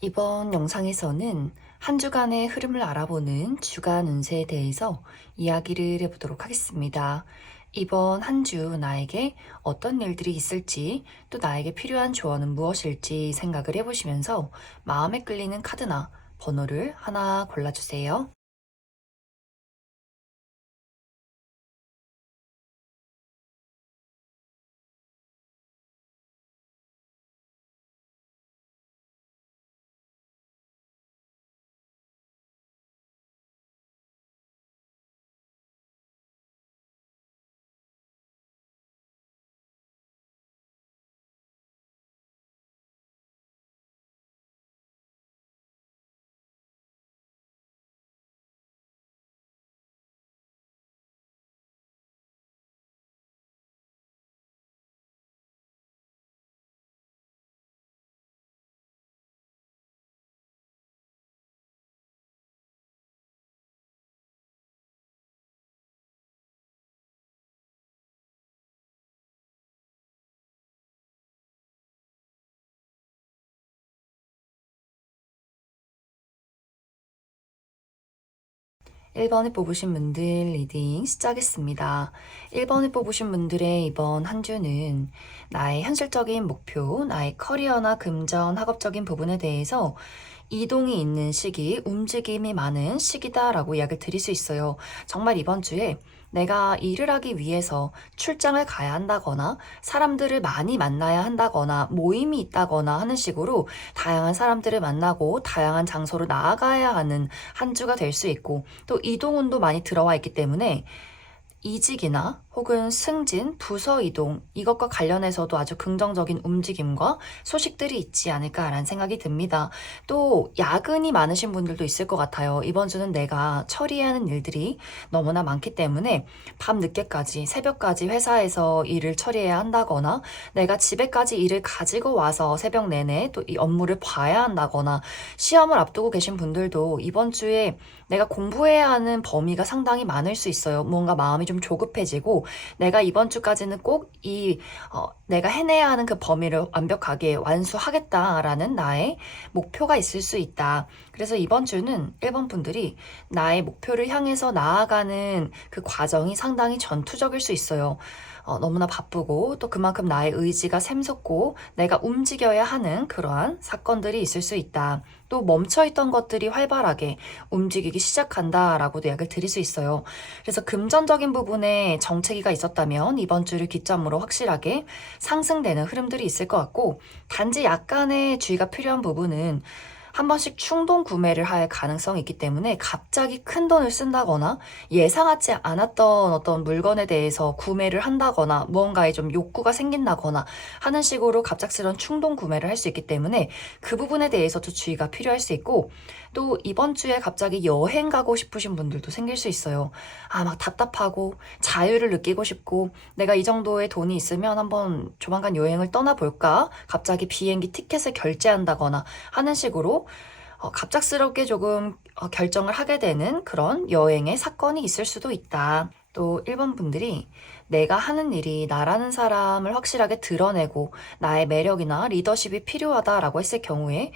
이번 영상에서는 한 주간의 흐름을 알아보는 주간 운세에 대해서 이야기를 해보도록 하겠습니다. 이번 한 주 나에게 어떤 일들이 있을지, 또 나에게 필요한 조언은 무엇일지 생각을 해보시면서 마음에 끌리는 카드나 번호를 하나 골라주세요. 1번을 뽑으신 분들 리딩 시작하겠습니다. 1번을 뽑으신 분들의 이번 한 주는 나의 현실적인 목표, 나의 커리어나 금전, 학업적인 부분에 대해서 이동이 있는 시기, 움직임이 많은 시기다라고 이야기를 드릴 수 있어요. 정말 이번 주에 내가 일을 하기 위해서 출장을 가야 한다거나 사람들을 많이 만나야 한다거나 모임이 있다거나 하는 식으로 다양한 사람들을 만나고 다양한 장소로 나아가야 하는 한 주가 될 수 있고, 또 이동운도 많이 들어와 있기 때문에 이직이나 혹은 승진, 부서 이동, 이것과 관련해서도 아주 긍정적인 움직임과 소식들이 있지 않을까라는 생각이 듭니다. 또 야근이 많으신 분들도 있을 것 같아요. 이번 주는 내가 처리해야 하는 일들이 너무나 많기 때문에 밤 늦게까지, 새벽까지 회사에서 일을 처리해야 한다거나 내가 집에까지 일을 가지고 와서 새벽 내내 또 이 업무를 봐야 한다거나, 시험을 앞두고 계신 분들도 이번 주에 내가 공부해야 하는 범위가 상당히 많을 수 있어요. 뭔가 마음이 좀 조급해지고 내가 이번 주까지는 꼭 내가 해내야 하는 그 범위를 완벽하게 완수하겠다라는 나의 목표가 있을 수 있다. 그래서 이번 주는 1번 분들이 나의 목표를 향해서 나아가는 그 과정이 상당히 전투적일 수 있어요. 너무나 바쁘고 또 그만큼 나의 의지가 샘솟고 내가 움직여야 하는 그러한 사건들이 있을 수 있다. 또 멈춰있던 것들이 활발하게 움직이기 시작한다라고도 이야기를 드릴 수 있어요. 그래서 금전적인 부분에 정체기가 있었다면 이번 주를 기점으로 확실하게 상승되는 흐름들이 있을 것 같고, 단지 약간의 주의가 필요한 부분은 한 번씩 충동 구매를 할 가능성이 있기 때문에 갑자기 큰 돈을 쓴다거나 예상하지 않았던 어떤 물건에 대해서 구매를 한다거나 무언가에 좀 욕구가 생긴다거나 하는 식으로 갑작스러운 충동 구매를 할 수 있기 때문에 그 부분에 대해서도 주의가 필요할 수 있고, 또 이번 주에 갑자기 여행 가고 싶으신 분들도 생길 수 있어요. 막 답답하고 자유를 느끼고 싶고 내가 이 정도의 돈이 있으면 한번 조만간 여행을 떠나볼까? 갑자기 비행기 티켓을 결제한다거나 하는 식으로 갑작스럽게 조금 결정을 하게 되는 그런 여행의 사건이 있을 수도 있다. 또 1번 분들이 내가 하는 일이 나라는 사람을 확실하게 드러내고 나의 매력이나 리더십이 필요하다라고 했을 경우에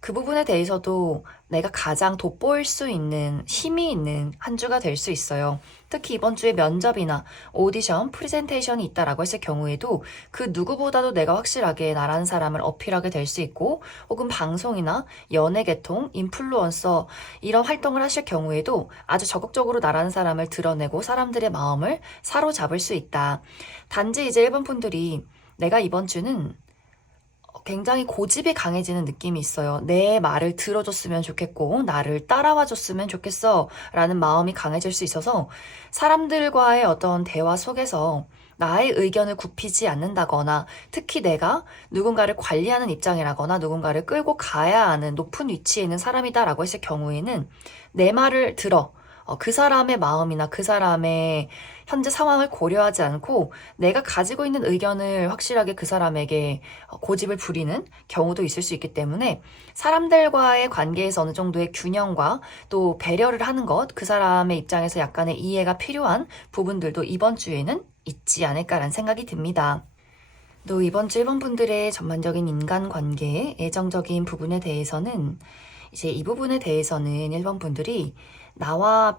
그 부분에 대해서도 내가 가장 돋보일 수 있는 힘이 있는 한 주가 될 수 있어요. 특히 이번 주에 면접이나 오디션, 프리젠테이션이 있다라고 했을 경우에도 그 누구보다도 내가 확실하게 나라는 사람을 어필하게 될 수 있고, 혹은 방송이나 연예계통, 인플루언서 이런 활동을 하실 경우에도 아주 적극적으로 나라는 사람을 드러내고 사람들의 마음을 사로잡을 수 있다. 단지 이제 일본 분들이 내가 이번 주는 굉장히 고집이 강해지는 느낌이 있어요. 내 말을 들어줬으면 좋겠고 나를 따라와 줬으면 좋겠어 라는 마음이 강해질 수 있어서 사람들과의 어떤 대화 속에서 나의 의견을 굽히지 않는다거나, 특히 내가 누군가를 관리하는 입장이라거나 누군가를 끌고 가야 하는 높은 위치에 있는 사람이다라고 했을 경우에는 내 말을 들어 그 사람의 마음이나 그 사람의 현재 상황을 고려하지 않고 내가 가지고 있는 의견을 확실하게 그 사람에게 고집을 부리는 경우도 있을 수 있기 때문에 사람들과의 관계에서 어느 정도의 균형과 또 배려를 하는 것, 그 사람의 입장에서 약간의 이해가 필요한 부분들도 이번 주에는 있지 않을까라는 생각이 듭니다. 또 이번 주 1번 분들의 전반적인 인간관계, 애정적인 부분에 대해서는 이제 이 부분에 대해서는 1번 분들이 나와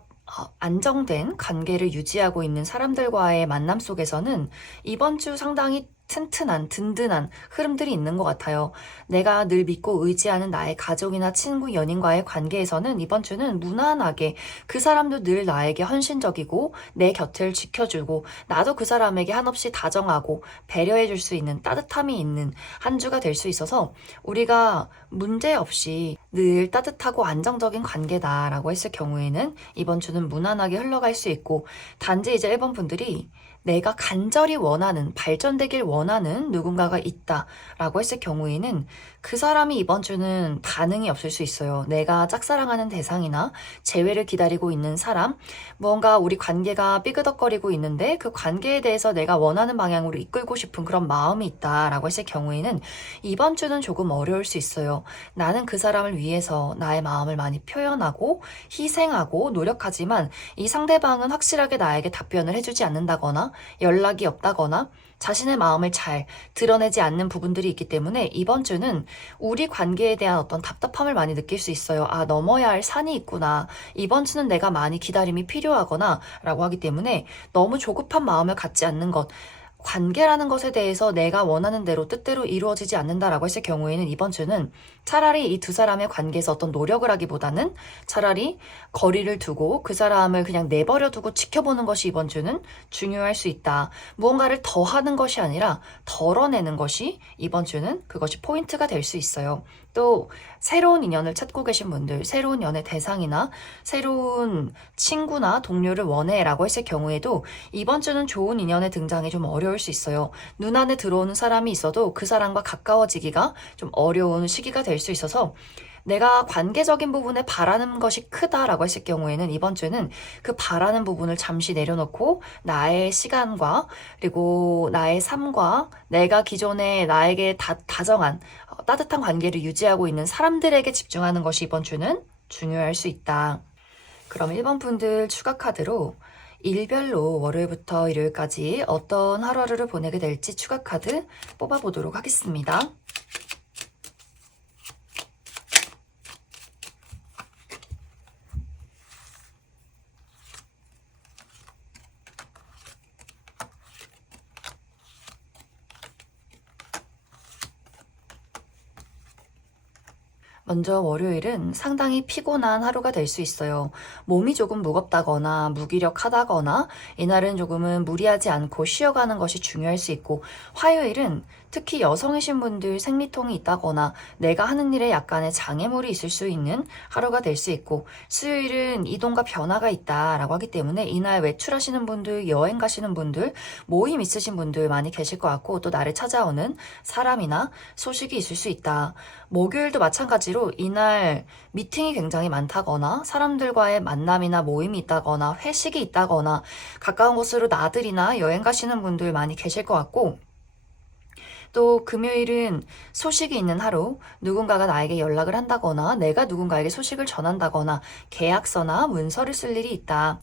안정된 관계를 유지하고 있는 사람들과의 만남 속에서는 이번 주 상당히 튼튼한, 든든한 흐름들이 있는 것 같아요. 내가 늘 믿고 의지하는 나의 가족이나 친구, 연인과의 관계에서는 이번 주는 무난하게 그 사람도 늘 나에게 헌신적이고 내 곁을 지켜주고 나도 그 사람에게 한없이 다정하고 배려해줄 수 있는 따뜻함이 있는 한 주가 될 수 있어서 우리가 문제없이 늘 따뜻하고 안정적인 관계다라고 했을 경우에는 이번 주는 무난하게 흘러갈 수 있고 단지 이제 1번 분들이 내가 간절히 원하는, 발전되길 원하는 누군가가 있다라고 했을 경우에는 그 사람이 이번 주는 반응이 없을 수 있어요. 내가 짝사랑하는 대상이나 재회를 기다리고 있는 사람, 무언가 우리 관계가 삐그덕거리고 있는데 그 관계에 대해서 내가 원하는 방향으로 이끌고 싶은 그런 마음이 있다라고 했을 경우에는 이번 주는 조금 어려울 수 있어요. 나는 그 사람을 위해서 나의 마음을 많이 표현하고 희생하고 노력하지만 이 상대방은 확실하게 나에게 답변을 해주지 않는다거나 연락이 없다거나 자신의 마음을 잘 드러내지 않는 부분들이 있기 때문에 이번 주는 우리 관계에 대한 어떤 답답함을 많이 느낄 수 있어요. 아, 넘어야 할 산이 있구나. 이번 주는 내가 많이 기다림이 필요하거나 라고 하기 때문에 너무 조급한 마음을 갖지 않는 것. 관계라는 것에 대해서 내가 원하는 대로 뜻대로 이루어지지 않는다라고 했을 경우에는 이번 주는 차라리 이 두 사람의 관계에서 어떤 노력을 하기보다는 차라리 거리를 두고 그 사람을 그냥 내버려 두고 지켜보는 것이 이번 주는 중요할 수 있다. 무언가를 더 하는 것이 아니라 덜어내는 것이 이번 주는 그것이 포인트가 될 수 있어요. 또 새로운 인연을 찾고 계신 분들, 새로운 연애 대상이나 새로운 친구나 동료를 원해라고 했을 경우에도 이번 주는 좋은 인연의 등장이 좀 어려울 수 있어요. 눈안에 들어오는 사람이 있어도 그 사람과 가까워지기가 좀 어려운 시기가 될 수 있어서 내가 관계적인 부분에 바라는 것이 크다라고 했을 경우에는 이번 주는 그 바라는 부분을 잠시 내려놓고 나의 시간과 그리고 나의 삶과 내가 기존에 나에게 다정한 따뜻한 관계를 유지하고 있는 사람들에게 집중하는 것이 이번 주는 중요할 수 있다. 그럼 1번 분들 추가 카드로 일별로 월요일부터 일요일까지 어떤 하루하루를 보내게 될지 추가 카드 뽑아보도록 하겠습니다. 먼저 월요일은 상당히 피곤한 하루가 될 수 있어요. 몸이 조금 무겁다거나 무기력하다거나 이날은 조금은 무리하지 않고 쉬어가는 것이 중요할 수 있고 화요일은 특히 여성이신 분들 생리통이 있다거나 내가 하는 일에 약간의 장애물이 있을 수 있는 하루가 될 수 있고 수요일은 이동과 변화가 있다라고 하기 때문에 이날 외출하시는 분들, 여행 가시는 분들, 모임 있으신 분들 많이 계실 것 같고 또 나를 찾아오는 사람이나 소식이 있을 수 있다. 목요일도 마찬가지로 이날 미팅이 굉장히 많다거나 사람들과의 만남이나 모임이 있다거나 회식이 있다거나 가까운 곳으로 나들이나 여행 가시는 분들 많이 계실 것 같고 또 금요일은 소식이 있는 하루, 누군가가 나에게 연락을 한다거나 내가 누군가에게 소식을 전한다거나 계약서나 문서를 쓸 일이 있다.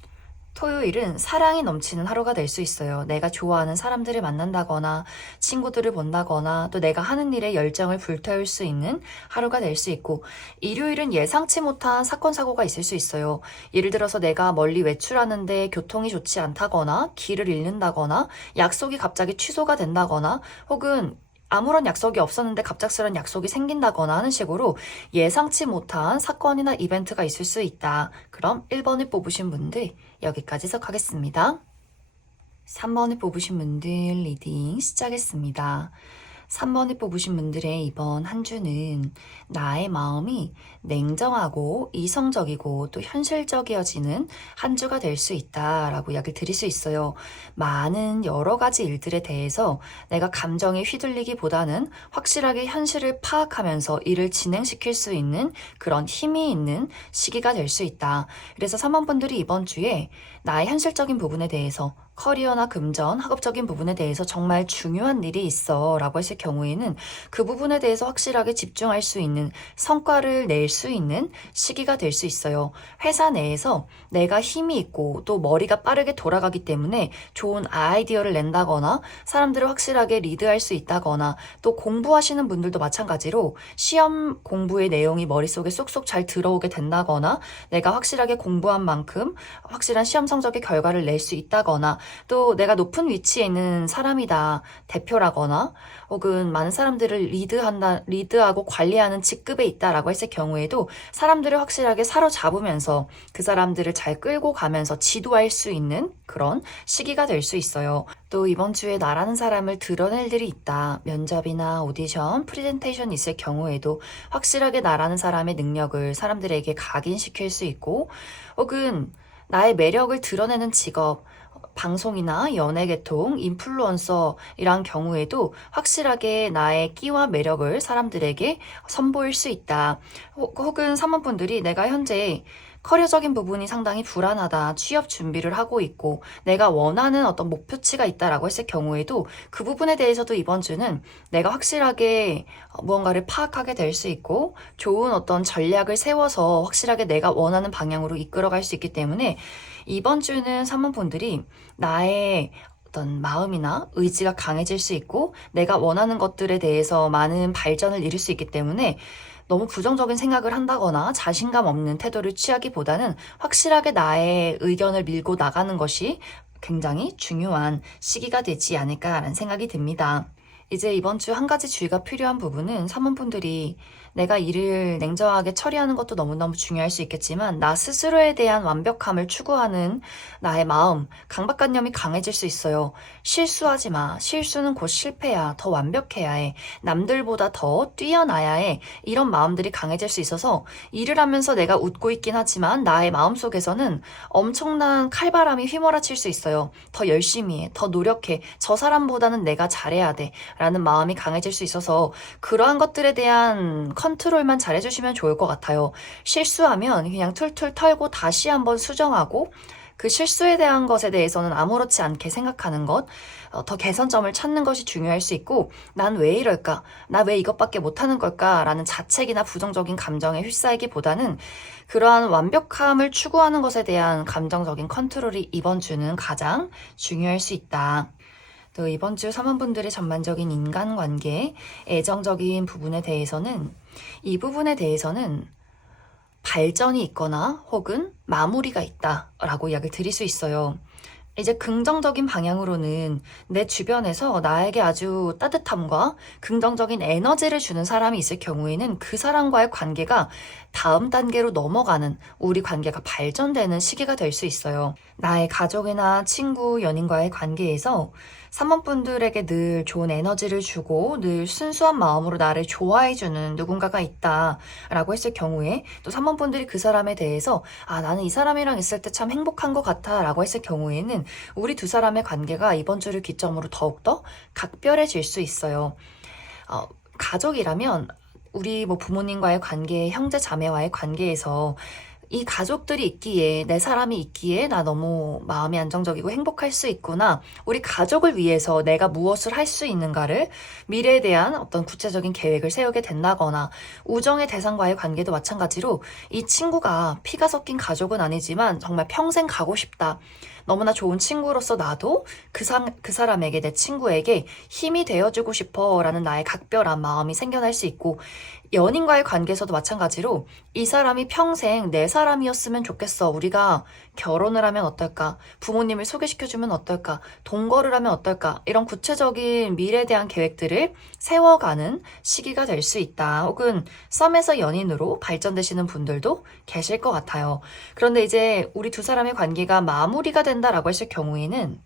토요일은 사랑이 넘치는 하루가 될 수 있어요. 내가 좋아하는 사람들을 만난다거나 친구들을 본다거나 또 내가 하는 일에 열정을 불태울 수 있는 하루가 될 수 있고 일요일은 예상치 못한 사건 사고가 있을 수 있어요. 예를 들어서 내가 멀리 외출하는데 교통이 좋지 않다거나 길을 잃는다거나 약속이 갑자기 취소가 된다거나 혹은 아무런 약속이 없었는데 갑작스런 약속이 생긴다거나 하는 식으로 예상치 못한 사건이나 이벤트가 있을 수 있다. 그럼 1번을 뽑으신 분들 여기까지 해석하겠습니다. 3번을 뽑으신 분들 리딩 시작했습니다. 3번을 뽑으신 분들의 이번 한 주는 나의 마음이 냉정하고 이성적이고 또 현실적이어지는 한 주가 될 수 있다라고 이야기를 드릴 수 있어요. 많은 여러 가지 일들에 대해서 내가 감정에 휘둘리기보다는 확실하게 현실을 파악하면서 일을 진행시킬 수 있는 그런 힘이 있는 시기가 될 수 있다. 그래서 3번 분들이 이번 주에 나의 현실적인 부분에 대해서 커리어나 금전, 학업적인 부분에 대해서 정말 중요한 일이 있어 라고 했을 경우에는 그 부분에 대해서 확실하게 집중할 수 있는 성과를 낼 수 있는 시기가 될 수 있어요. 회사 내에서 내가 힘이 있고 또 머리가 빠르게 돌아가기 때문에 좋은 아이디어를 낸다거나 사람들을 확실하게 리드할 수 있다거나 또 공부하시는 분들도 마찬가지로 시험 공부의 내용이 머릿속에 쏙쏙 잘 들어오게 된다거나 내가 확실하게 공부한 만큼 확실한 시험 성적의 결과를 낼 수 있다거나 또 내가 높은 위치에 있는 사람이다, 대표라거나 혹은 많은 사람들을 리드하고 관리하는 직급에 있다라고 했을 경우에도 사람들을 확실하게 사로잡으면서 그 사람들을 잘 끌고 가면서 지도할 수 있는 그런 시기가 될 수 있어요. 또 이번 주에 나라는 사람을 드러낼 일이 있다. 면접이나 오디션, 프레젠테이션 있을 경우에도 확실하게 나라는 사람의 능력을 사람들에게 각인시킬 수 있고 혹은 나의 매력을 드러내는 직업, 방송이나 연예계통, 인플루언서 이런 경우에도 확실하게 나의 끼와 매력을 사람들에게 선보일 수 있다. 혹은 사모분들이 내가 현재 커리어적인 부분이 상당히 불안하다. 취업 준비를 하고 있고 내가 원하는 어떤 목표치가 있다라고 했을 경우에도 그 부분에 대해서도 이번 주는 내가 확실하게 무언가를 파악하게 될 수 있고 좋은 어떤 전략을 세워서 확실하게 내가 원하는 방향으로 이끌어갈 수 있기 때문에 이번 주는 사모분들이 나의 어떤 마음이나 의지가 강해질 수 있고 내가 원하는 것들에 대해서 많은 발전을 이룰 수 있기 때문에 너무 부정적인 생각을 한다거나 자신감 없는 태도를 취하기보다는 확실하게 나의 의견을 밀고 나가는 것이 굉장히 중요한 시기가 되지 않을까라는 생각이 듭니다. 이제 이번 주 한 가지 주의가 필요한 부분은 사모분들이 내가 일을 냉정하게 처리하는 것도 너무너무 중요할 수 있겠지만 나 스스로에 대한 완벽함을 추구하는 나의 마음, 강박관념이 강해질 수 있어요. 실수하지 마. 실수는 곧 실패야. 더 완벽해야 해. 남들보다 더 뛰어나야 해. 이런 마음들이 강해질 수 있어서 일을 하면서 내가 웃고 있긴 하지만 나의 마음속에서는 엄청난 칼바람이 휘몰아칠 수 있어요. 더 열심히 해. 더 노력해. 저 사람보다는 내가 잘해야 돼. 라는 마음이 강해질 수 있어서 그러한 것들에 대한 컨트롤만 잘해주시면 좋을 것 같아요. 실수하면 그냥 툴툴 털고 다시 한번 수정하고 그 실수에 대한 것에 대해서는 아무렇지 않게 생각하는 것, 더 개선점을 찾는 것이 중요할 수 있고 난 왜 이럴까? 나 왜 이것밖에 못하는 걸까? 라는 자책이나 부정적인 감정에 휩싸이기보다는 그러한 완벽함을 추구하는 것에 대한 감정적인 컨트롤이 이번 주는 가장 중요할 수 있다. 또 이번 주 사모분들의 전반적인 인간관계, 애정적인 부분에 대해서는 이 부분에 대해서는 발전이 있거나 혹은 마무리가 있다라고 이야기를 드릴 수 있어요. 이제 긍정적인 방향으로는 내 주변에서 나에게 아주 따뜻함과 긍정적인 에너지를 주는 사람이 있을 경우에는 그 사람과의 관계가 다음 단계로 넘어가는 우리 관계가 발전되는 시기가 될 수 있어요. 나의 가족이나 친구, 연인과의 관계에서 사모분들에게 늘 좋은 에너지를 주고 늘 순수한 마음으로 나를 좋아해주는 누군가가 있다라고 했을 경우에 또 사모분들이 그 사람에 대해서 나는 이 사람이랑 있을 때 참 행복한 것 같아 라고 했을 경우에는 우리 두 사람의 관계가 이번 주를 기점으로 더욱더 각별해질 수 있어요. 가족이라면 우리 부모님과의 관계, 형제 자매와의 관계에서 이 가족들이 있기에 내 사람이 있기에 나 너무 마음이 안정적이고 행복할 수 있구나. 우리 가족을 위해서 내가 무엇을 할 수 있는가를 미래에 대한 어떤 구체적인 계획을 세우게 된다거나 우정의 대상과의 관계도 마찬가지로 이 친구가 피가 섞인 가족은 아니지만 정말 평생 가고 싶다. 너무나 좋은 친구로서 나도 그 사람에게 내 친구에게 힘이 되어주고 싶어 라는 나의 각별한 마음이 생겨날 수 있고 연인과의 관계에서도 마찬가지로 이 사람이 평생 내 사람이었으면 좋겠어. 우리가 결혼을 하면 어떨까? 부모님을 소개시켜주면 어떨까? 동거를 하면 어떨까? 이런 구체적인 미래에 대한 계획들을 세워가는 시기가 될 수 있다. 혹은 썸에서 연인으로 발전되시는 분들도 계실 것 같아요. 그런데 이제 우리 두 사람의 관계가 마무리가 된다라고 했을 경우에는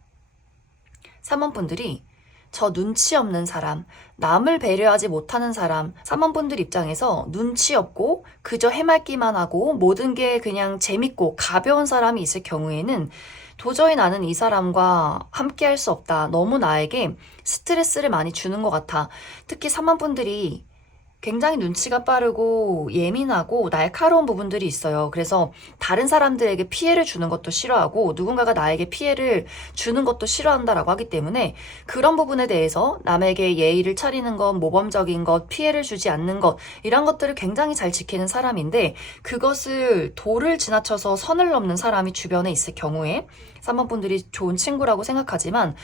사모분들이 저 눈치 없는 사람, 남을 배려하지 못하는 사람, 사모분들 입장에서 눈치 없고 그저 해맑기만 하고 모든 게 그냥 재밌고 가벼운 사람이 있을 경우에는 도저히 나는 이 사람과 함께 할 수 없다. 너무 나에게 스트레스를 많이 주는 것 같아. 특히 사모분들이 굉장히 눈치가 빠르고 예민하고 날카로운 부분들이 있어요. 그래서 다른 사람들에게 피해를 주는 것도 싫어하고 누군가가 나에게 피해를 주는 것도 싫어한다라고 하기 때문에 그런 부분에 대해서 남에게 예의를 차리는 것, 모범적인 것, 피해를 주지 않는 것 이런 것들을 굉장히 잘 지키는 사람인데 그것을 도를 지나쳐서 선을 넘는 사람이 주변에 있을 경우에 3번 분들이 좋은 친구라고 생각하지만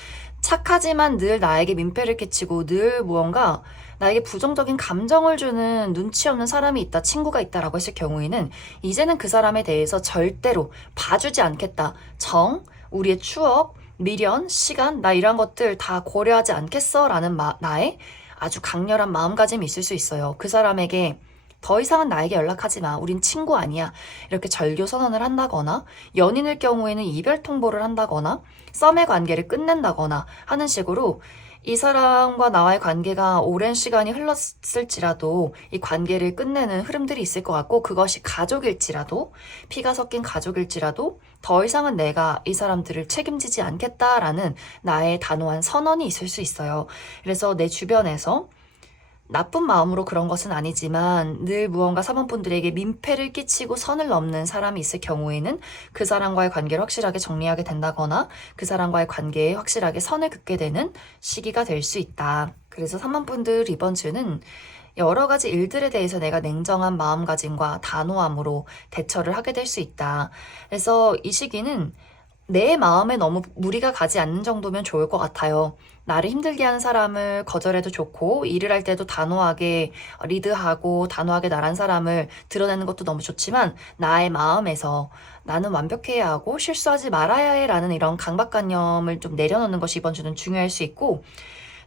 착하지만 늘 나에게 민폐를 끼치고 늘 무언가 나에게 부정적인 감정을 주는 눈치 없는 사람이 있다, 친구가 있다라고 했을 경우에는 이제는 그 사람에 대해서 절대로 봐주지 않겠다. 우리의 추억, 미련, 시간, 나 이런 것들 다 고려하지 않겠어 라는 나의 아주 강렬한 마음가짐이 있을 수 있어요. 그 사람에게 더 이상은 나에게 연락하지 마. 우린 친구 아니야. 이렇게 절교 선언을 한다거나 연인일 경우에는 이별 통보를 한다거나 썸의 관계를 끝낸다거나 하는 식으로 이 사람과 나와의 관계가 오랜 시간이 흘렀을지라도 이 관계를 끝내는 흐름들이 있을 것 같고 그것이 가족일지라도 피가 섞인 가족일지라도 더 이상은 내가 이 사람들을 책임지지 않겠다라는 나의 단호한 선언이 있을 수 있어요. 그래서 내 주변에서 나쁜 마음으로 그런 것은 아니지만 늘 무언가 사모분들에게 민폐를 끼치고 선을 넘는 사람이 있을 경우에는 그 사람과의 관계를 확실하게 정리하게 된다거나 그 사람과의 관계에 확실하게 선을 긋게 되는 시기가 될 수 있다. 그래서 3번분들 이번 주는 여러 가지 일들에 대해서 내가 냉정한 마음가짐과 단호함으로 대처를 하게 될 수 있다. 그래서 이 시기는 내 마음에 너무 무리가 가지 않는 정도면 좋을 것 같아요. 나를 힘들게 하는 사람을 거절해도 좋고 일을 할 때도 단호하게 리드하고 단호하게 나란 사람을 드러내는 것도 너무 좋지만 나의 마음에서 나는 완벽해야 하고 실수하지 말아야 해라는 이런 강박관념을 좀 내려놓는 것이 이번 주는 중요할 수 있고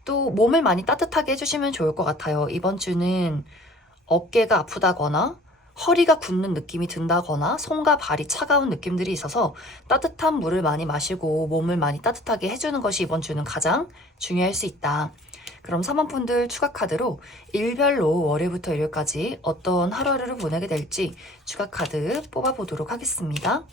또 몸을 많이 따뜻하게 해주시면 좋을 것 같아요. 이번 주는 어깨가 아프다거나 허리가 굳는 느낌이 든다거나 손과 발이 차가운 느낌들이 있어서 따뜻한 물을 많이 마시고 몸을 많이 따뜻하게 해주는 것이 이번 주는 가장 중요할 수 있다. 그럼 3번분들 추가 카드로 일별로 월요일부터 일요일까지 어떤 하루하루를 보내게 될지 추가 카드 뽑아보도록 하겠습니다.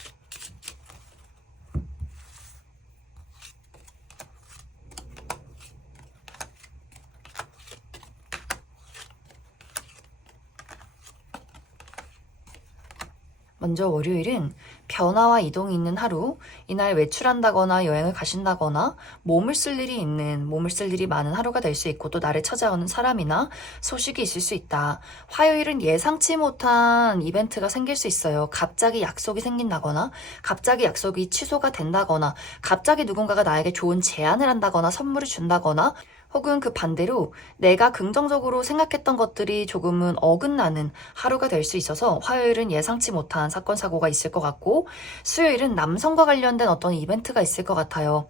먼저 월요일은 변화와 이동이 있는 하루, 이날 외출한다거나 여행을 가신다거나 몸을 쓸 일이 많은 하루가 될 수 있고 또 나를 찾아오는 사람이나 소식이 있을 수 있다. 화요일은 예상치 못한 이벤트가 생길 수 있어요. 갑자기 약속이 생긴다거나 갑자기 약속이 취소가 된다거나 갑자기 누군가가 나에게 좋은 제안을 한다거나 선물을 준다거나 혹은 그 반대로 내가 긍정적으로 생각했던 것들이 조금은 어긋나는 하루가 될 수 있어서 화요일은 예상치 못한 사건, 사고가 있을 것 같고 수요일은 남성과 관련된 어떤 이벤트가 있을 것 같아요.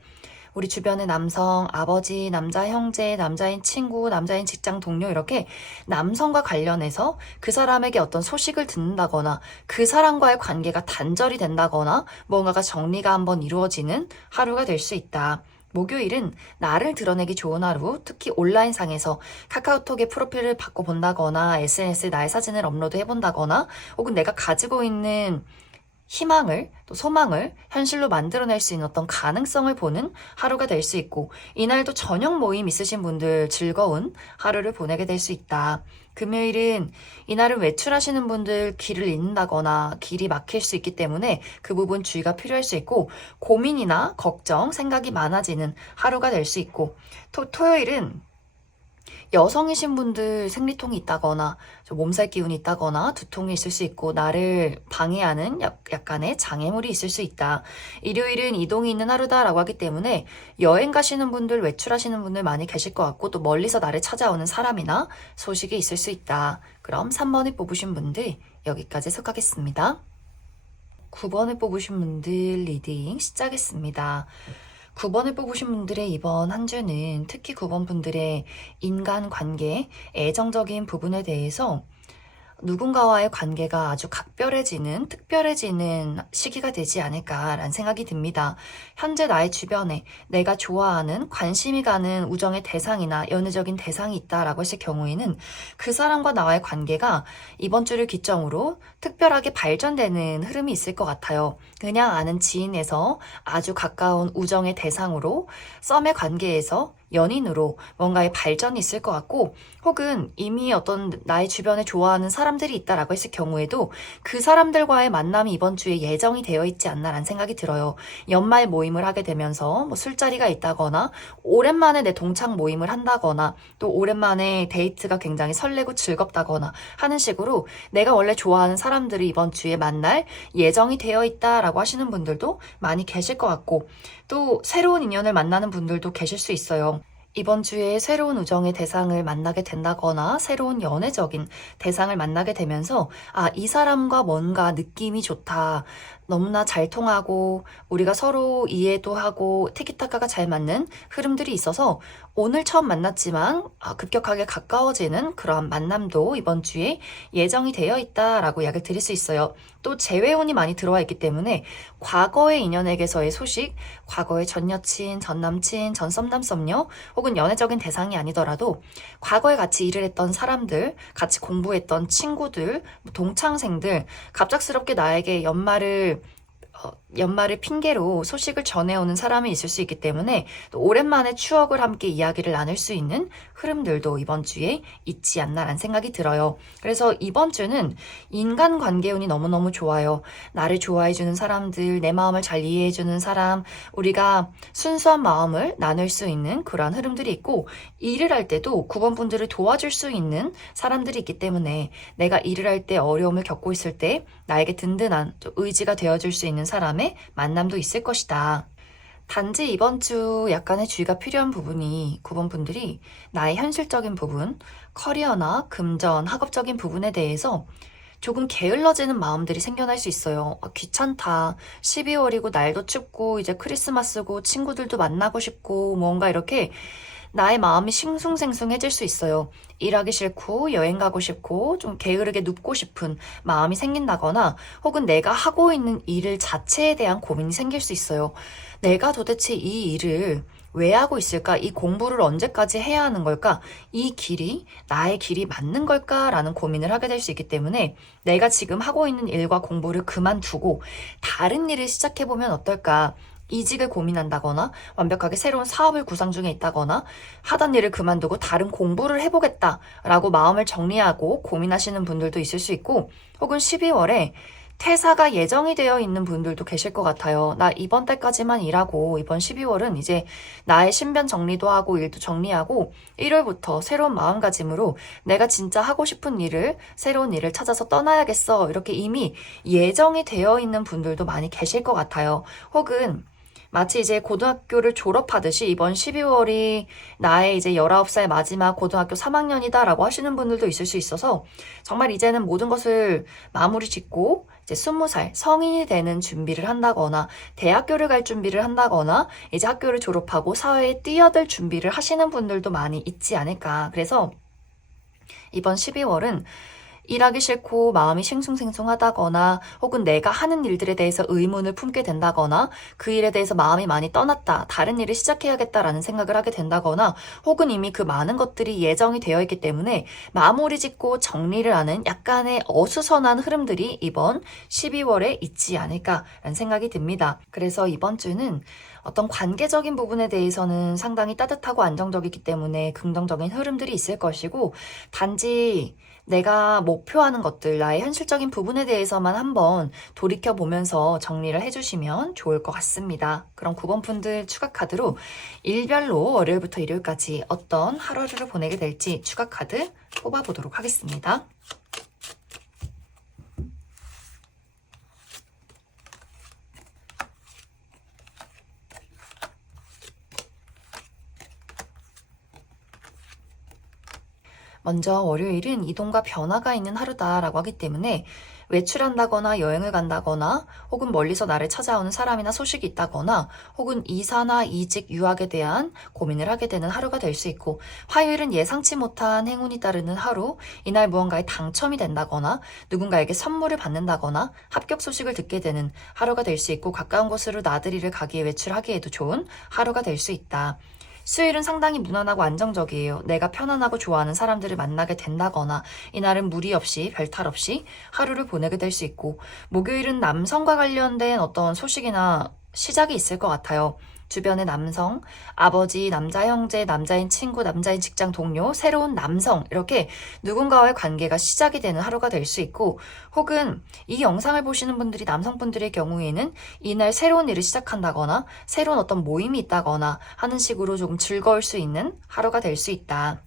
우리 주변의 남성, 아버지, 남자 형제, 남자인 친구, 남자인 직장 동료 이렇게 남성과 관련해서 그 사람에게 어떤 소식을 듣는다거나 그 사람과의 관계가 단절이 된다거나 뭔가가 정리가 한번 이루어지는 하루가 될 수 있다. 목요일은 나를 드러내기 좋은 하루, 특히 온라인상에서 카카오톡의 프로필을 바꿔본다거나 SNS에 나의 사진을 업로드 해본다거나 혹은 내가 가지고 있는 희망을 또 소망을 현실로 만들어낼 수 있는 어떤 가능성을 보는 하루가 될 수 있고 이날도 저녁 모임 있으신 분들 즐거운 하루를 보내게 될 수 있다. 금요일은 이날은 외출하시는 분들 길을 잃는다거나 길이 막힐 수 있기 때문에 그 부분 주의가 필요할 수 있고 고민이나 걱정, 생각이 많아지는 하루가 될 수 있고 토요일은 여성이신 분들 생리통이 있다거나 몸살 기운이 있다거나 두통이 있을 수 있고 나를 방해하는 약간의 장애물이 있을 수 있다. 일요일은 이동이 있는 하루다라고 하기 때문에 여행 가시는 분들, 외출하시는 분들 많이 계실 것 같고 또 멀리서 나를 찾아오는 사람이나 소식이 있을 수 있다. 그럼 3번을 뽑으신 분들 여기까지 해석하겠습니다. 9번을 뽑으신 분들 리딩 시작하겠습니다. 9번을 뽑으신 분들의 이번 한 주는 특히 9번 분들의 인간관계, 애정적인 부분에 대해서 누군가와의 관계가 아주 각별해지는, 특별해지는 시기가 되지 않을까라는 생각이 듭니다. 현재 나의 주변에 내가 좋아하는, 관심이 가는 우정의 대상이나 연애적인 대상이 있다라고 했을 경우에는 그 사람과 나와의 관계가 이번 주를 기점으로 특별하게 발전되는 흐름이 있을 것 같아요. 그냥 아는 지인에서 아주 가까운 우정의 대상으로 썸의 관계에서 연인으로 뭔가의 발전이 있을 것 같고, 혹은 이미 어떤 나의 주변에 좋아하는 사람들이 있다라고 했을 경우에도 그 사람들과의 만남이 이번 주에 예정이 되어 있지 않나라는 생각이 들어요. 연말 모임을 하게 되면서 뭐 술자리가 있다거나, 오랜만에 내 동창 모임을 한다거나, 또 오랜만에 데이트가 굉장히 설레고 즐겁다거나 하는 식으로 내가 원래 좋아하는 사람들을 이번 주에 만날 예정이 되어 있다라고 하시는 분들도 많이 계실 것 같고, 또 새로운 인연을 만나는 분들도 계실 수 있어요. 이번 주에 새로운 우정의 대상을 만나게 된다거나 새로운 연애적인 대상을 만나게 되면서 이 사람과 뭔가 느낌이 좋다. 너무나 잘 통하고 우리가 서로 이해도 하고 티키타카가 잘 맞는 흐름들이 있어서 오늘 처음 만났지만 급격하게 가까워지는 그런 만남도 이번 주에 예정이 되어 있다라고 이야기를 드릴 수 있어요. 또 재회운이 많이 들어와 있기 때문에 과거의 인연에게서의 소식, 과거의 전 여친, 전 남친, 전 썸남 썸녀 혹은 연애적인 대상이 아니더라도 과거에 같이 일을 했던 사람들, 같이 공부했던 친구들, 동창생들 갑작스럽게 나에게 연말을 핑계로 소식을 전해오는 사람이 있을 수 있기 때문에 또 오랜만에 추억을 함께 이야기를 나눌 수 있는 흐름들도 이번 주에 있지 않나라는 생각이 들어요. 그래서 이번 주는 인간관계운이 너무너무 좋아요. 나를 좋아해주는 사람들, 내 마음을 잘 이해해주는 사람, 우리가 순수한 마음을 나눌 수 있는 그러한 흐름들이 있고, 일을 할 때도 9번 분들을 도와줄 수 있는 사람들이 있기 때문에 내가 일을 할 때 어려움을 겪고 있을 때 나에게 든든한 의지가 되어줄 수 있는 사람의 만남도 있을 것이다. 단지 이번 주 약간의 주의가 필요한 부분이 9번 분들이 나의 현실적인 부분, 커리어나 금전, 학업적인 부분에 대해서 조금 게을러지는 마음들이 생겨날 수 있어요. 귀찮다. 12월이고 날도 춥고 이제 크리스마스고 친구들도 만나고 싶고 뭔가 이렇게 나의 마음이 싱숭생숭해질 수 있어요. 일하기 싫고 여행 가고 싶고 좀 게으르게 눕고 싶은 마음이 생긴다거나 혹은 내가 하고 있는 일 자체에 대한 고민이 생길 수 있어요. 내가 도대체 이 일을 왜 하고 있을까? 이 공부를 언제까지 해야 하는 걸까? 이 길이 나의 길이 맞는 걸까라는 고민을 하게 될 수 있기 때문에 내가 지금 하고 있는 일과 공부를 그만두고 다른 일을 시작해보면 어떨까? 이직을 고민한다거나 완벽하게 새로운 사업을 구상 중에 있다거나 하던 일을 그만두고 다른 공부를 해보겠다라고 마음을 정리하고 고민하시는 분들도 있을 수 있고, 혹은 12월에 퇴사가 예정이 되어 있는 분들도 계실 것 같아요. 나 이번 달까지만 일하고 이번 12월은 이제 나의 신변 정리도 하고 일도 정리하고 1월부터 새로운 마음가짐으로 내가 진짜 하고 싶은 일을, 새로운 일을 찾아서 떠나야겠어. 이렇게 이미 예정이 되어 있는 분들도 많이 계실 것 같아요. 혹은 마치 이제 고등학교를 졸업하듯이 이번 12월이 나의 이제 19살 마지막 고등학교 3학년이다라고 하시는 분들도 있을 수 있어서 정말 이제는 모든 것을 마무리 짓고 이제 20살 성인이 되는 준비를 한다거나 대학교를 갈 준비를 한다거나 이제 학교를 졸업하고 사회에 뛰어들 준비를 하시는 분들도 많이 있지 않을까. 그래서 이번 12월은 일하기 싫고 마음이 싱숭생숭하다거나 혹은 내가 하는 일들에 대해서 의문을 품게 된다거나 그 일에 대해서 마음이 많이 떠났다, 다른 일을 시작해야겠다라는 생각을 하게 된다거나 혹은 이미 그 많은 것들이 예정이 되어 있기 때문에 마무리 짓고 정리를 하는 약간의 어수선한 흐름들이 이번 12월에 있지 않을까라는 생각이 듭니다. 그래서 이번 주는 어떤 관계적인 부분에 대해서는 상당히 따뜻하고 안정적이기 때문에 긍정적인 흐름들이 있을 것이고, 단지 내가 목표하는 것들, 나의 현실적인 부분에 대해서만 한번 돌이켜보면서 정리를 해주시면 좋을 것 같습니다. 그럼 9번 분들 추가 카드로 일별로 월요일부터 일요일까지 어떤 하루를 보내게 될지 추가 카드 뽑아보도록 하겠습니다. 먼저 월요일은 이동과 변화가 있는 하루다라고 하기 때문에 외출한다거나 여행을 간다거나 혹은 멀리서 나를 찾아오는 사람이나 소식이 있다거나 혹은 이사나 이직, 유학에 대한 고민을 하게 되는 하루가 될 수 있고, 화요일은 예상치 못한 행운이 따르는 하루, 이날 무언가에 당첨이 된다거나 누군가에게 선물을 받는다거나 합격 소식을 듣게 되는 하루가 될 수 있고, 가까운 곳으로 나들이를 가기에 외출하기에도 좋은 하루가 될 수 있다. 수요일은 상당히 무난하고 안정적이에요. 내가 편안하고 좋아하는 사람들을 만나게 된다거나 이날은 무리 없이 별탈 없이 하루를 보내게 될 수 있고, 목요일은 남성과 관련된 어떤 소식이나 시작이 있을 것 같아요. 주변의 남성, 아버지, 남자 형제, 남자인 친구, 남자인 직장 동료, 새로운 남성 이렇게 누군가와의 관계가 시작이 되는 하루가 될 수 있고 혹은 이 영상을 보시는 분들이 남성분들의 경우에는 이날 새로운 일을 시작한다거나 새로운 어떤 모임이 있다거나 하는 식으로 조금 즐거울 수 있는 하루가 될 수 있다.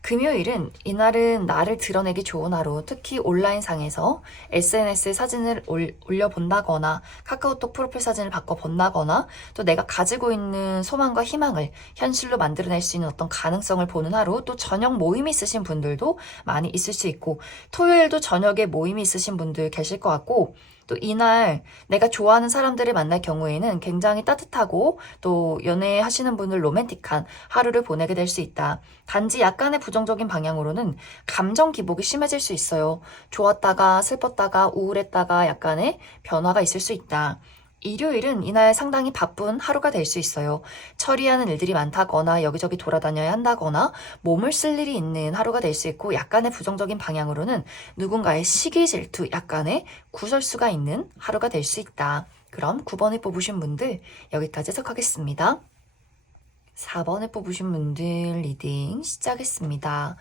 금요일은 이날은 나를 드러내기 좋은 하루, 특히 온라인상에서 SNS에 사진을 올려본다거나 카카오톡 프로필 사진을 바꿔본다거나 또 내가 가지고 있는 소망과 희망을 현실로 만들어낼 수 있는 어떤 가능성을 보는 하루, 또 저녁 모임이 있으신 분들도 많이 있을 수 있고 토요일도 저녁에 모임이 있으신 분들 계실 것 같고 또 이날 내가 좋아하는 사람들을 만날 경우에는 굉장히 따뜻하고 또 연애하시는 분들 로맨틱한 하루를 보내게 될 수 있다. 단지 약간의 부정적인 방향으로는 감정 기복이 심해질 수 있어요. 좋았다가 슬펐다가 우울했다가 약간의 변화가 있을 수 있다. 일요일은 이날 상당히 바쁜 하루가 될 수 있어요. 처리하는 일들이 많다거나 여기저기 돌아다녀야 한다거나 몸을 쓸 일이 있는 하루가 될 수 있고 약간의 부정적인 방향으로는 누군가의 시기 질투, 약간의 구설수가 있는 하루가 될 수 있다. 그럼 9번을 뽑으신 분들 여기까지 해석하겠습니다. 4번을 뽑으신 분들 리딩 시작했습니다.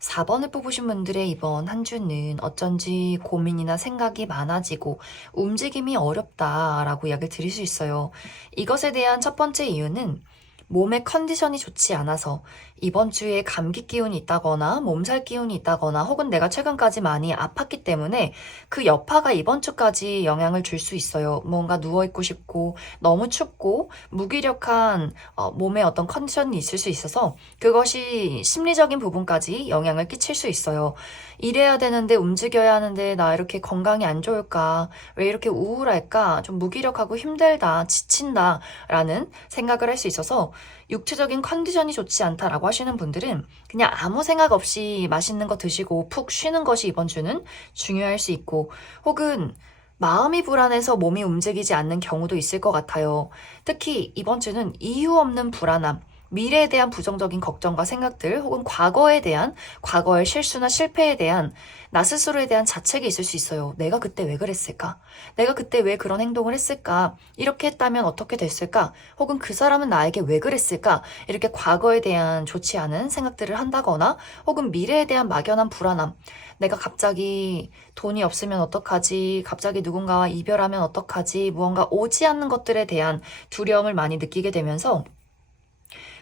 4번을 뽑으신 분들의 이번 한 주는 어쩐지 고민이나 생각이 많아지고 움직임이 어렵다라고 이야기를 드릴 수 있어요. 이것에 대한 첫 번째 이유는 몸의 컨디션이 좋지 않아서 이번 주에 감기 기운이 있다거나 몸살 기운이 있다거나 혹은 내가 최근까지 많이 아팠기 때문에 그 여파가 이번 주까지 영향을 줄 수 있어요. 뭔가 누워있고 싶고 너무 춥고 무기력한 몸의 어떤 컨디션이 있을 수 있어서 그것이 심리적인 부분까지 영향을 끼칠 수 있어요. 일해야 되는데 움직여야 하는데 나 이렇게 건강이 안 좋을까? 왜 이렇게 우울할까? 좀 무기력하고 힘들다, 지친다 라는 생각을 할 수 있어서 육체적인 컨디션이 좋지 않다라고 하시는 분들은 그냥 아무 생각 없이 맛있는 거 드시고 푹 쉬는 것이 이번 주는 중요할 수 있고 혹은 마음이 불안해서 몸이 움직이지 않는 경우도 있을 것 같아요. 특히 이번 주는 이유 없는 불안함, 미래에 대한 부정적인 걱정과 생각들 혹은 과거의 실수나 실패에 대한 나 스스로에 대한 자책이 있을 수 있어요. 내가 그때 왜 그랬을까? 내가 그때 왜 그런 행동을 했을까? 이렇게 했다면 어떻게 됐을까? 혹은 그 사람은 나에게 왜 그랬을까? 이렇게 과거에 대한 좋지 않은 생각들을 한다거나 혹은 미래에 대한 막연한 불안함. 내가 갑자기 돈이 없으면 어떡하지? 갑자기 누군가와 이별하면 어떡하지? 무언가 오지 않는 것들에 대한 두려움을 많이 느끼게 되면서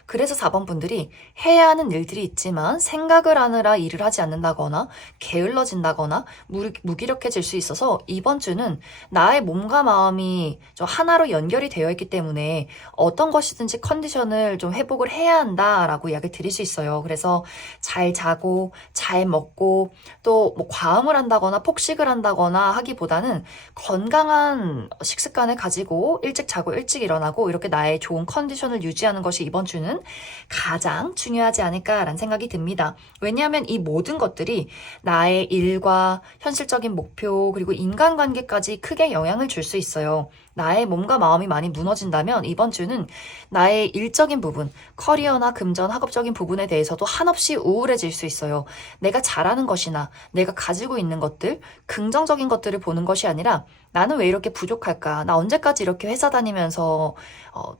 그래서 4번 분들이 해야 하는 일들이 있지만 생각을 하느라 일을 하지 않는다거나 게을러진다거나 무기력해질 수 있어서 이번 주는 나의 몸과 마음이 좀 하나로 연결이 되어 있기 때문에 어떤 것이든지 컨디션을 좀 회복을 해야 한다라고 이야기를 드릴 수 있어요. 그래서 잘 자고 잘 먹고 또 뭐 과음을 한다거나 폭식을 한다거나 하기보다는 건강한 식습관을 가지고 일찍 자고 일찍 일어나고 이렇게 나의 좋은 컨디션을 유지하는 것이 이번 주는 가장 중요하지 않을까라는 생각이 듭니다. 왜냐하면 이 모든 것들이 나의 일과 현실적인 목표 그리고 인간관계까지 크게 영향을 줄 수 있어요. 나의 몸과 마음이 많이 무너진다면 이번 주는 나의 일적인 부분, 커리어나 금전, 학업적인 부분에 대해서도 한없이 우울해질 수 있어요. 내가 잘하는 것이나 내가 가지고 있는 것들, 긍정적인 것들을 보는 것이 아니라 나는 왜 이렇게 부족할까? 나 언제까지 이렇게 회사 다니면서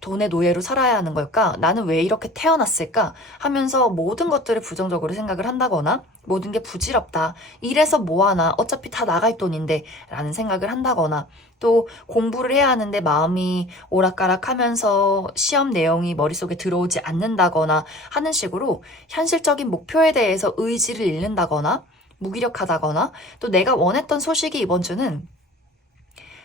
돈의 노예로 살아야 하는 걸까? 나는 왜 이렇게 태어났을까? 하면서 모든 것들을 부정적으로 생각을 한다거나 모든 게 부질없다. 이래서 뭐하나? 어차피 다 나갈 돈인데 라는 생각을 한다거나 또 공부를 해야 하는데 마음이 오락가락하면서 시험 내용이 머릿속에 들어오지 않는다거나 하는 식으로 현실적인 목표에 대해서 의지를 잃는다거나 무기력하다거나 또 내가 원했던 소식이 이번 주는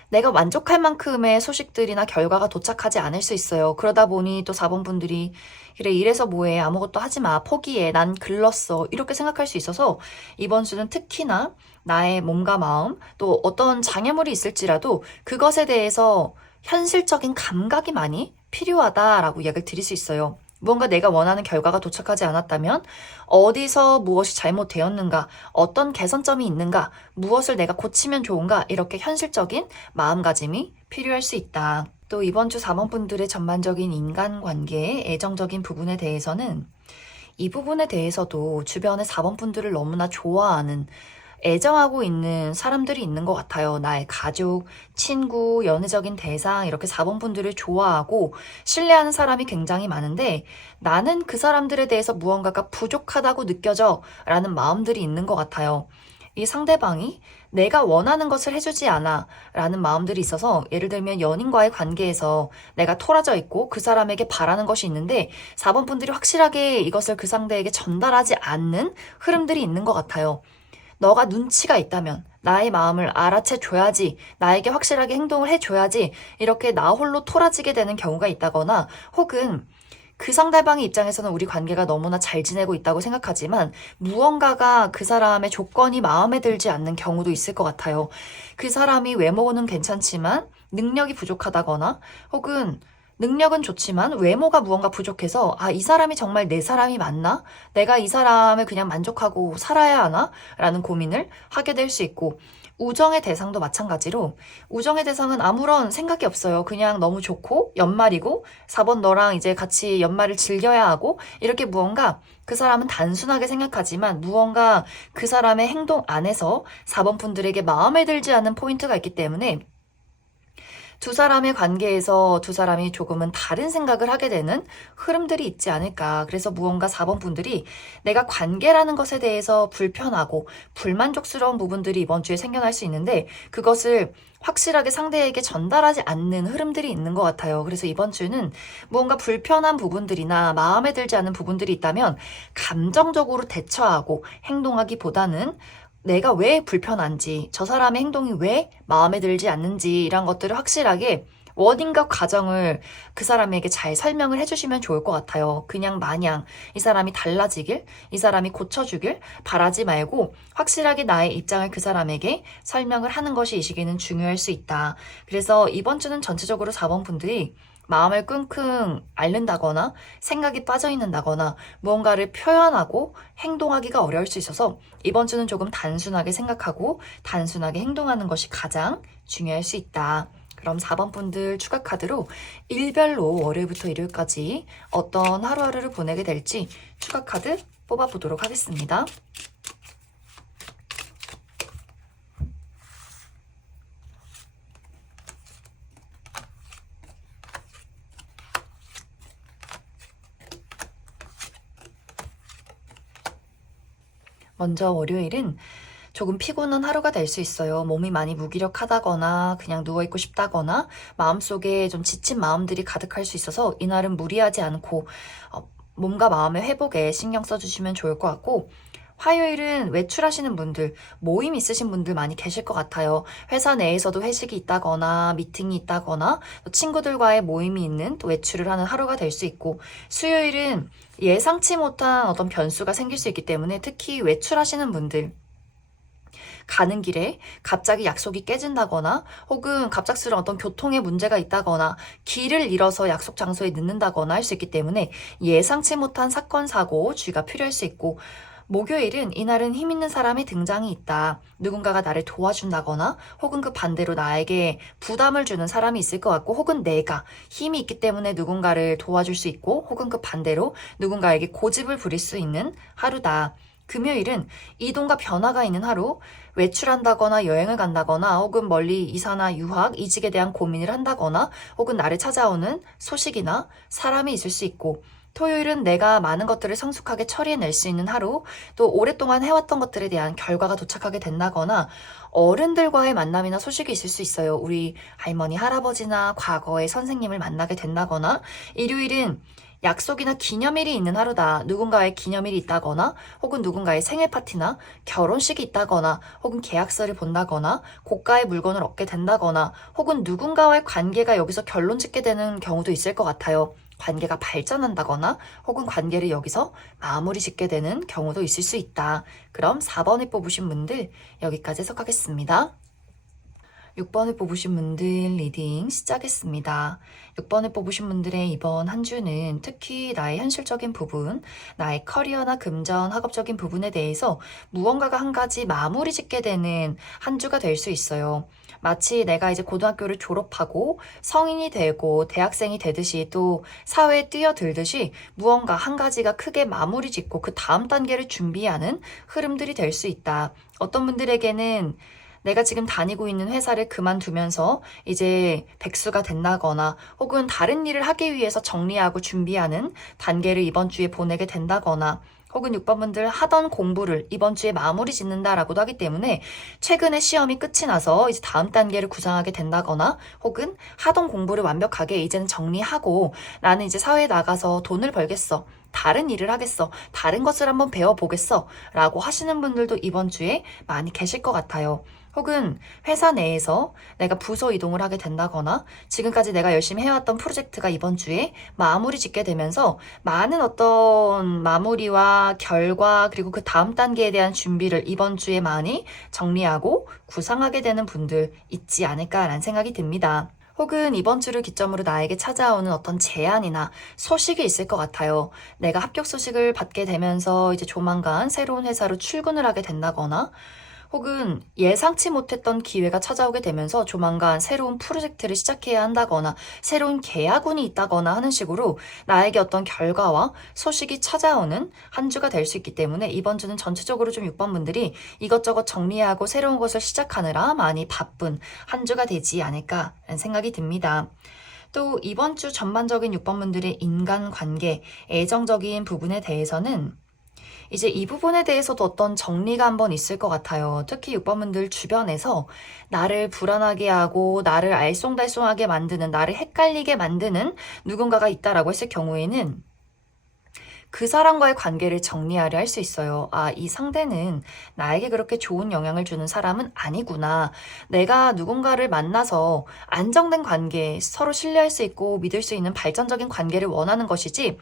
내가 만족할 만큼의 소식들이나 결과가 도착하지 않을 수 있어요. 그러다 보니 또 4번 분들이 그래 이래서 뭐해 아무것도 하지 마 포기해 난 글렀어 이렇게 생각할 수 있어서 이번 주는 특히나 나의 몸과 마음 또 어떤 장애물이 있을지라도 그것에 대해서 현실적인 감각이 많이 필요하다라고 이야기를 드릴 수 있어요. 무언가 내가 원하는 결과가 도착하지 않았다면 어디서 무엇이 잘못되었는가, 어떤 개선점이 있는가, 무엇을 내가 고치면 좋은가 이렇게 현실적인 마음가짐이 필요할 수 있다. 또 이번 주 4번 분들의 전반적인 인간관계의 애정적인 부분에 대해서는 이 부분에 대해서도 주변의 4번 분들을 너무나 좋아하는 애정하고 있는 사람들이 있는 것 같아요. 나의 가족, 친구, 연애적인 대상 이렇게 4번 분들을 좋아하고 신뢰하는 사람이 굉장히 많은데 나는 그 사람들에 대해서 무언가가 부족하다고 느껴져 라는 마음들이 있는 것 같아요. 이 상대방이 내가 원하는 것을 해주지 않아 라는 마음들이 있어서 예를 들면 연인과의 관계에서 내가 토라져 있고 그 사람에게 바라는 것이 있는데 4번 분들이 확실하게 이것을 그 상대에게 전달하지 않는 흐름들이 있는 것 같아요. 너가 눈치가 있다면 나의 마음을 알아채 줘야지, 나에게 확실하게 행동을 해줘야지 이렇게 나 홀로 토라지게 되는 경우가 있다거나 혹은 그 상대방의 입장에서는 우리 관계가 너무나 잘 지내고 있다고 생각하지만 무언가가 그 사람의 조건이 마음에 들지 않는 경우도 있을 것 같아요. 그 사람이 외모는 괜찮지만 능력이 부족하다거나 혹은 능력은 좋지만 외모가 무언가 부족해서 이 사람이 정말 내 사람이 맞나? 내가 이 사람을 그냥 만족하고 살아야 하나? 라는 고민을 하게 될 수 있고 우정의 대상도 마찬가지로 우정의 대상은 아무런 생각이 없어요. 그냥 너무 좋고 연말이고 4번 너랑 이제 같이 연말을 즐겨야 하고 이렇게 무언가 그 사람은 단순하게 생각하지만 무언가 그 사람의 행동 안에서 4번 분들에게 마음에 들지 않는 포인트가 있기 때문에 두 사람의 관계에서 두 사람이 조금은 다른 생각을 하게 되는 흐름들이 있지 않을까. 그래서 무언가 4번 분들이 내가 관계라는 것에 대해서 불편하고 불만족스러운 부분들이 이번 주에 생겨날 수 있는데 그것을 확실하게 상대에게 전달하지 않는 흐름들이 있는 것 같아요. 그래서 이번 주는 무언가 불편한 부분들이나 마음에 들지 않는 부분들이 있다면 감정적으로 대처하고 행동하기보다는 내가 왜 불편한지, 저 사람의 행동이 왜 마음에 들지 않는지 이런 것들을 확실하게 원인과 과정을 그 사람에게 잘 설명을 해주시면 좋을 것 같아요. 그냥 마냥 이 사람이 달라지길, 이 사람이 고쳐주길 바라지 말고 확실하게 나의 입장을 그 사람에게 설명을 하는 것이 이 시기는 중요할 수 있다. 그래서 이번 주는 전체적으로 4번 분들이 마음을 끙끙 앓는다거나 생각이 빠져있는다거나 무언가를 표현하고 행동하기가 어려울 수 있어서 이번 주는 조금 단순하게 생각하고 단순하게 행동하는 것이 가장 중요할 수 있다. 그럼 4번 분들 추가 카드로 일별로 월요일부터 일요일까지 어떤 하루하루를 보내게 될지 추가 카드 뽑아보도록 하겠습니다. 먼저 월요일은 조금 피곤한 하루가 될 수 있어요. 몸이 많이 무기력하다거나 그냥 누워있고 싶다거나 마음속에 좀 지친 마음들이 가득할 수 있어서 이날은 무리하지 않고 몸과 마음의 회복에 신경 써주시면 좋을 것 같고 화요일은 외출하시는 분들, 모임 있으신 분들 많이 계실 것 같아요. 회사 내에서도 회식이 있다거나 미팅이 있다거나 또 친구들과의 모임이 있는 또 외출을 하는 하루가 될 수 있고 수요일은 예상치 못한 어떤 변수가 생길 수 있기 때문에 특히 외출하시는 분들 가는 길에 갑자기 약속이 깨진다거나 혹은 갑작스러운 어떤 교통에 문제가 있다거나 길을 잃어서 약속 장소에 늦는다거나 할 수 있기 때문에 예상치 못한 사건, 사고 주의가 필요할 수 있고 목요일은 이날은 힘 있는 사람의 등장이 있다. 누군가가 나를 도와준다거나 혹은 그 반대로 나에게 부담을 주는 사람이 있을 것 같고 혹은 내가 힘이 있기 때문에 누군가를 도와줄 수 있고 혹은 그 반대로 누군가에게 고집을 부릴 수 있는 하루다. 금요일은 이동과 변화가 있는 하루, 외출한다거나 여행을 간다거나 혹은 멀리 이사나 유학, 이직에 대한 고민을 한다거나 혹은 나를 찾아오는 소식이나 사람이 있을 수 있고 토요일은 내가 많은 것들을 성숙하게 처리해낼 수 있는 하루, 또 오랫동안 해왔던 것들에 대한 결과가 도착하게 된다거나 어른들과의 만남이나 소식이 있을 수 있어요. 우리 할머니, 할아버지나 과거의 선생님을 만나게 된다거나 일요일은 약속이나 기념일이 있는 하루다. 누군가의 기념일이 있다거나 혹은 누군가의 생일 파티나 결혼식이 있다거나 혹은 계약서를 본다거나 고가의 물건을 얻게 된다거나 혹은 누군가와의 관계가 여기서 결론 짓게 되는 경우도 있을 것 같아요. 관계가 발전한다거나 혹은 관계를 여기서 마무리 짓게 되는 경우도 있을 수 있다. 그럼 4번을 뽑으신 분들 여기까지 해석하겠습니다. 6번을 뽑으신 분들 리딩 시작했습니다. 6번을 뽑으신 분들의 이번 한 주는 특히 나의 현실적인 부분, 나의 커리어나 금전, 학업적인 부분에 대해서 무언가가 한 가지 마무리 짓게 되는 한 주가 될 수 있어요. 마치 내가 이제 고등학교를 졸업하고 성인이 되고 대학생이 되듯이 또 사회에 뛰어들듯이 무언가 한 가지가 크게 마무리 짓고 그 다음 단계를 준비하는 흐름들이 될 수 있다. 어떤 분들에게는 내가 지금 다니고 있는 회사를 그만두면서 이제 백수가 된다거나 혹은 다른 일을 하기 위해서 정리하고 준비하는 단계를 이번 주에 보내게 된다거나 혹은 6번분들 하던 공부를 이번 주에 마무리 짓는다라고도 하기 때문에 최근에 시험이 끝이 나서 이제 다음 단계를 구상하게 된다거나 혹은 하던 공부를 완벽하게 이제는 정리하고 나는 이제 사회에 나가서 돈을 벌겠어. 다른 일을 하겠어. 다른 것을 한번 배워보겠어. 라고 하시는 분들도 이번 주에 많이 계실 것 같아요. 혹은 회사 내에서 내가 부서 이동을 하게 된다거나 지금까지 내가 열심히 해왔던 프로젝트가 이번 주에 마무리 짓게 되면서 많은 어떤 마무리와 결과 그리고 그 다음 단계에 대한 준비를 이번 주에 많이 정리하고 구상하게 되는 분들 있지 않을까라는 생각이 듭니다. 혹은 이번 주를 기점으로 나에게 찾아오는 어떤 제안이나 소식이 있을 것 같아요. 내가 합격 소식을 받게 되면서 이제 조만간 새로운 회사로 출근을 하게 된다거나 혹은 예상치 못했던 기회가 찾아오게 되면서 조만간 새로운 프로젝트를 시작해야 한다거나 새로운 계약운이 있다거나 하는 식으로 나에게 어떤 결과와 소식이 찾아오는 한 주가 될 수 있기 때문에 이번 주는 전체적으로 좀 6번 분들이 이것저것 정리하고 새로운 것을 시작하느라 많이 바쁜 한 주가 되지 않을까라는 생각이 듭니다. 또 이번 주 전반적인 6번 분들의 인간관계, 애정적인 부분에 대해서는 이제 이 부분에 대해서도 어떤 정리가 한번 있을 것 같아요. 특히 6번분들 주변에서 나를 불안하게 하고 나를 알쏭달쏭하게 만드는, 나를 헷갈리게 만드는 누군가가 있다라고 했을 경우에는 그 사람과의 관계를 정리하려 할 수 있어요. 아, 이 상대는 나에게 그렇게 좋은 영향을 주는 사람은 아니구나. 내가 누군가를 만나서 안정된 관계, 서로 신뢰할 수 있고 믿을 수 있는 발전적인 관계를 원하는 것이지,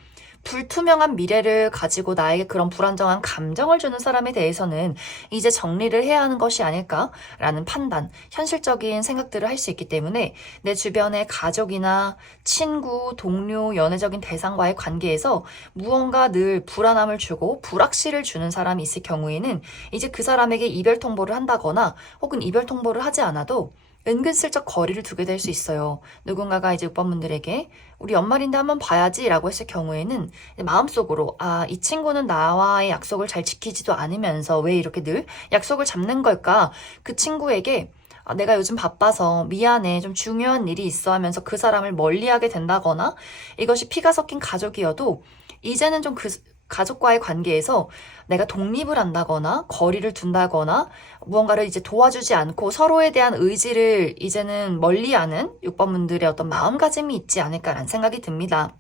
불투명한 미래를 가지고 나에게 그런 불안정한 감정을 주는 사람에 대해서는 이제 정리를 해야 하는 것이 아닐까라는 판단, 현실적인 생각들을 할 수 있기 때문에 내 주변의 가족이나 친구, 동료, 연애적인 대상과의 관계에서 무언가 늘 불안함을 주고 불확실을 주는 사람이 있을 경우에는 이제 그 사람에게 이별 통보를 한다거나 혹은 이별 통보를 하지 않아도 은근슬쩍 거리를 두게 될 수 있어요. 누군가가 이제 6번분들에게 우리 연말인데 한번 봐야지 라고 했을 경우에는 마음속으로 아, 이 친구는 나와의 약속을 잘 지키지도 않으면서 왜 이렇게 늘 약속을 잡는 걸까? 그 친구에게 아, 내가 요즘 바빠서 미안해 좀 중요한 일이 있어 하면서 그 사람을 멀리하게 된다거나 이것이 피가 섞인 가족이어도 이제는 좀 그 가족과의 관계에서 내가 독립을 한다거나 거리를 둔다거나 무언가를 이제 도와주지 않고 서로에 대한 의지를 이제는 멀리하는 6번분들의 어떤 마음가짐이 있지 않을까라는 생각이 듭니다.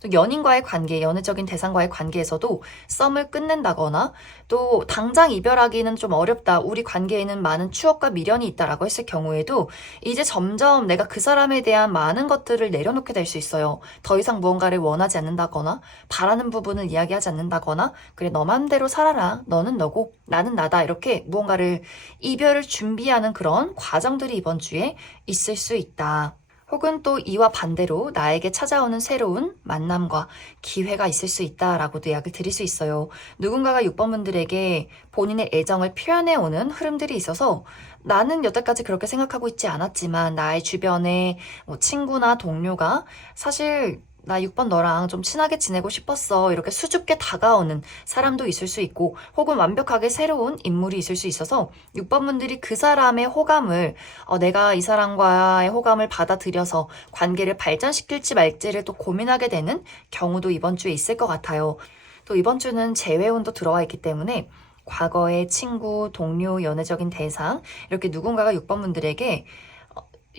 또 연인과의 관계, 연애적인 대상과의 관계에서도 썸을 끝낸다거나 또 당장 이별하기는 좀 어렵다. 우리 관계에는 많은 추억과 미련이 있다라고 했을 경우에도 이제 점점 내가 그 사람에 대한 많은 것들을 내려놓게 될 수 있어요. 더 이상 무언가를 원하지 않는다거나 바라는 부분을 이야기하지 않는다거나 그래 너 맘대로 살아라. 너는 너고 나는 나다. 이렇게 무언가를 이별을 준비하는 그런 과정들이 이번 주에 있을 수 있다. 혹은 또 이와 반대로 나에게 찾아오는 새로운 만남과 기회가 있을 수 있다라고도 이야기를 드릴 수 있어요. 누군가가 6번분들에게 본인의 애정을 표현해오는 흐름들이 있어서 나는 여태까지 그렇게 생각하고 있지 않았지만 나의 주변에 뭐 친구나 동료가 사실 나 6번 너랑 좀 친하게 지내고 싶었어. 이렇게 수줍게 다가오는 사람도 있을 수 있고 혹은 완벽하게 새로운 인물이 있을 수 있어서 6번분들이 그 사람의 호감을 내가 이 사람과의 호감을 받아들여서 관계를 발전시킬지 말지를 또 고민하게 되는 경우도 이번 주에 있을 것 같아요. 또 이번 주는 재회운도 들어와 있기 때문에 과거의 친구, 동료, 연애적인 대상 이렇게 누군가가 6번분들에게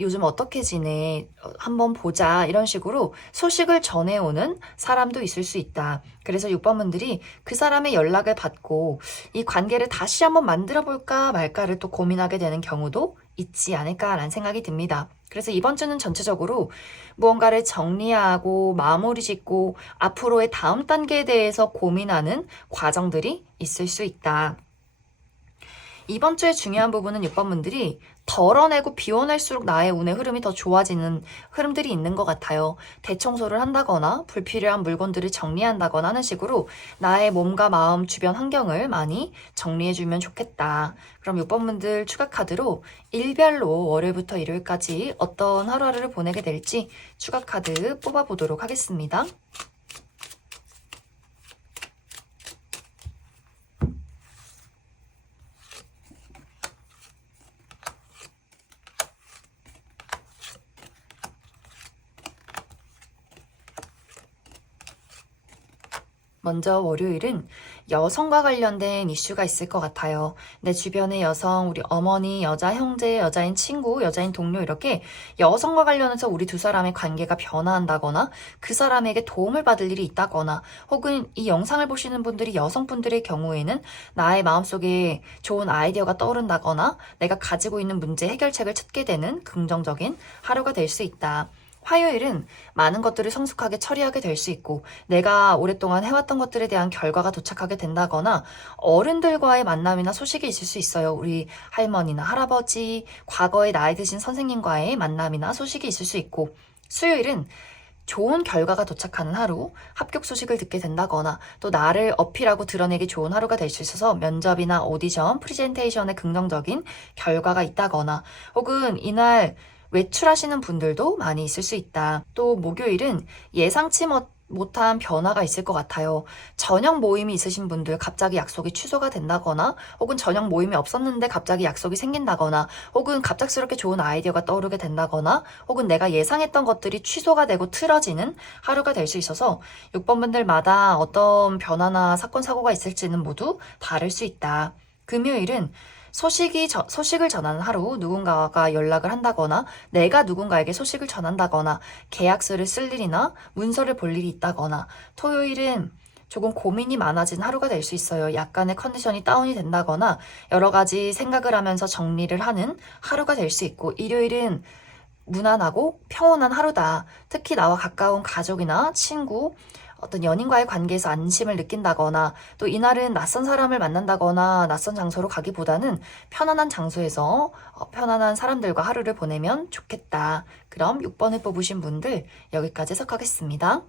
요즘 어떻게 지내? 한번 보자. 이런 식으로 소식을 전해오는 사람도 있을 수 있다. 그래서 6번분들이 그 사람의 연락을 받고 이 관계를 다시 한번 만들어 볼까 말까를 또 고민하게 되는 경우도 있지 않을까라는 생각이 듭니다. 그래서 이번 주는 전체적으로 무언가를 정리하고 마무리 짓고 앞으로의 다음 단계에 대해서 고민하는 과정들이 있을 수 있다. 이번 주에 중요한 부분은 6번 분들이 덜어내고 비워낼수록 나의 운의 흐름이 더 좋아지는 흐름들이 있는 것 같아요. 대청소를 한다거나 불필요한 물건들을 정리한다거나 하는 식으로 나의 몸과 마음 주변 환경을 많이 정리해주면 좋겠다. 그럼 6번 분들 추가 카드로 일별로 월요일부터 일요일까지 어떤 하루하루를 보내게 될지 추가 카드 뽑아보도록 하겠습니다. 먼저 월요일은 여성과 관련된 이슈가 있을 것 같아요. 내 주변의 여성, 우리 어머니, 여자 형제, 여자인 친구, 여자인 동료 이렇게 여성과 관련해서 우리 두 사람의 관계가 변화한다거나 그 사람에게 도움을 받을 일이 있다거나 혹은 이 영상을 보시는 분들이 여성분들의 경우에는 나의 마음속에 좋은 아이디어가 떠오른다거나 내가 가지고 있는 문제 해결책을 찾게 되는 긍정적인 하루가 될 수 있다. 화요일은 많은 것들을 성숙하게 처리하게 될 수 있고 내가 오랫동안 해왔던 것들에 대한 결과가 도착하게 된다거나 어른들과의 만남이나 소식이 있을 수 있어요. 우리 할머니나 할아버지, 과거에 나이 드신 선생님과의 만남이나 소식이 있을 수 있고 수요일은 좋은 결과가 도착하는 하루, 합격 소식을 듣게 된다거나 또 나를 어필하고 드러내기 좋은 하루가 될 수 있어서 면접이나 오디션, 프리젠테이션에 긍정적인 결과가 있다거나 혹은 이날 외출하시는 분들도 많이 있을 수 있다. 또 목요일은 예상치 못한 변화가 있을 것 같아요. 저녁 모임이 있으신 분들 갑자기 약속이 취소가 된다거나 혹은 저녁 모임이 없었는데 갑자기 약속이 생긴다거나 혹은 갑작스럽게 좋은 아이디어가 떠오르게 된다거나 혹은 내가 예상했던 것들이 취소가 되고 틀어지는 하루가 될 수 있어서 6번 분들마다 어떤 변화나 사건, 사고가 있을지는 모두 다를 수 있다. 금요일은 소식을 전하는 하루, 누군가가 연락을 한다거나 내가 누군가에게 소식을 전한다거나 계약서를 쓸 일이나 문서를 볼 일이 있다거나 토요일은 조금 고민이 많아진 하루가 될 수 있어요. 약간의 컨디션이 다운이 된다거나 여러 가지 생각을 하면서 정리를 하는 하루가 될 수 있고 일요일은 무난하고 평온한 하루다. 특히 나와 가까운 가족이나 친구, 어떤 연인과의 관계에서 안심을 느낀다거나 또 이날은 낯선 사람을 만난다거나 낯선 장소로 가기보다는 편안한 장소에서 편안한 사람들과 하루를 보내면 좋겠다. 그럼 6번을 뽑으신 분들 여기까지 해석하겠습니다.